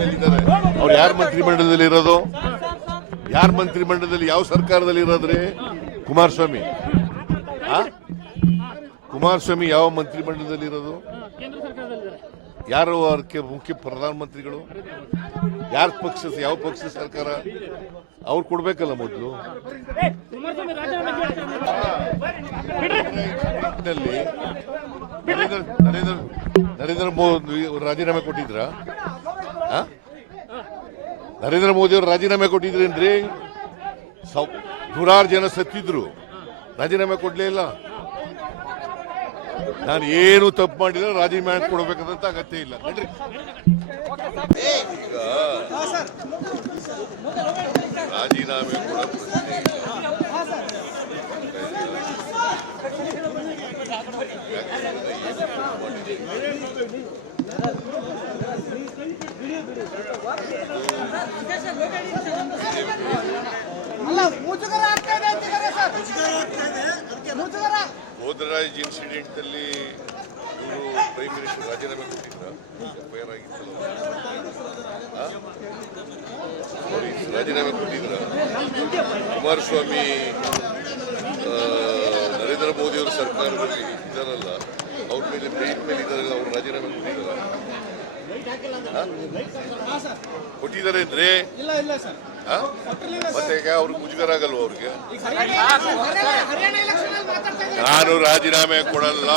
ಮೇಲಿದ್ದಾರೆ. ಅವ್ರು ಯಾರ ಮಂತ್ರಿಮಂಡಲದಲ್ಲಿ ಇರೋದು? ಯಾರ ಮಂತ್ರಿಮಂಡಲದಲ್ಲಿ, ಯಾವ ಸರ್ಕಾರದಲ್ಲಿ ಇರೋದ್ರಿ? ಕುಮಾರಸ್ವಾಮಿ? ಕುಮಾರಸ್ವಾಮಿ ಯಾವ ಮಂತ್ರಿಮಂಡಲದಲ್ಲಿ ಇರೋದು? ಯಾರು ಅದಕ್ಕೆ ಮುಖ್ಯ ಪ್ರಧಾನಮಂತ್ರಿಗಳು? ಯಾರ ಪಕ್ಷ ಯಾವ ಪಕ್ಷ ಸರ್ಕಾರ? ಅವ್ರು ಕೊಡ್ಬೇಕಲ್ಲ ಮೊದಲು. ನರೇಂದ್ರ ನರೇಂದ್ರ ನರೇಂದ್ರ ಮೋದಿ ರಾಜೀನಾಮೆ ಕೊಟ್ಟಿದ್ರ? ನರೇಂದ್ರ ಮೋದಿ ಅವರು ರಾಜೀನಾಮೆ ಕೊಟ್ಟಿದ್ರೇನ್ರಿ ನೂರಾರು ಜನ ಸತ್ತಿದ್ರು. ರಾಜೀನಾಮೆ ಕೊಡ್ಲೇ ಇಲ್ಲ. ನಾನು ಏನು ತಪ್ಪು ಮಾಡಿಲ್ಲ ರಾಜೀನಾಮೆ ಕೊಡಬೇಕಂತ ಅಗತ್ಯ ಇಲ್ಲ. ನೋಡ್ರಿ. ರಾಜೀನಾಮೆ ಕೊಡ ಇಲ್ಲ. ಅಲ್ಲ ಮುಜುಗರ ಆಗ್ತಾ ಇದೆ ಅಂತಿದ್ದಾರೆ ಸರ್ ಮುಜುಗರ ಗೋದ್ರಾಜ್ ಇನ್ಸಿಡೆಂಟ್ ಅಲ್ಲಿ ಇವರು ಪ್ರೈಮ್ ಮಿನಿಸ್ಟರ್ ರಾಜೀನಾಮೆ ಕೊಟ್ಟಿದ್ರ. ರಾಜೀನಾಮೆ ಕೊಟ್ಟಿದ್ರ. ಕುಮಾರಸ್ವಾಮಿ ನರೇಂದ್ರ ಮೋದಿ ಅವರ ಸರ್ಕಾರದಲ್ಲಿ ಇದ್ದಾರಲ್ಲ, ಅವ್ರ ಮೇಲೆ ಮೇಲೆ ಇದ್ದಾರಲ್ಲ ಅವ್ರು ರಾಜೀನಾಮೆ ಕೊಟ್ಟಿದ್ದಾರ ಕೊಟ್ಟಿದ್ದಾರೆ ಅಂದ್ರೆ? ಮತ್ತೆ ಅವ್ರು ಅವ್ರಿಗೆ? ಮುಜುಗರ ಆಗಲ್ವ ಅವ್ರಿಗೆ ನಾನು ರಾಜೀನಾಮೆ ಕೊಡಲ್ಲ.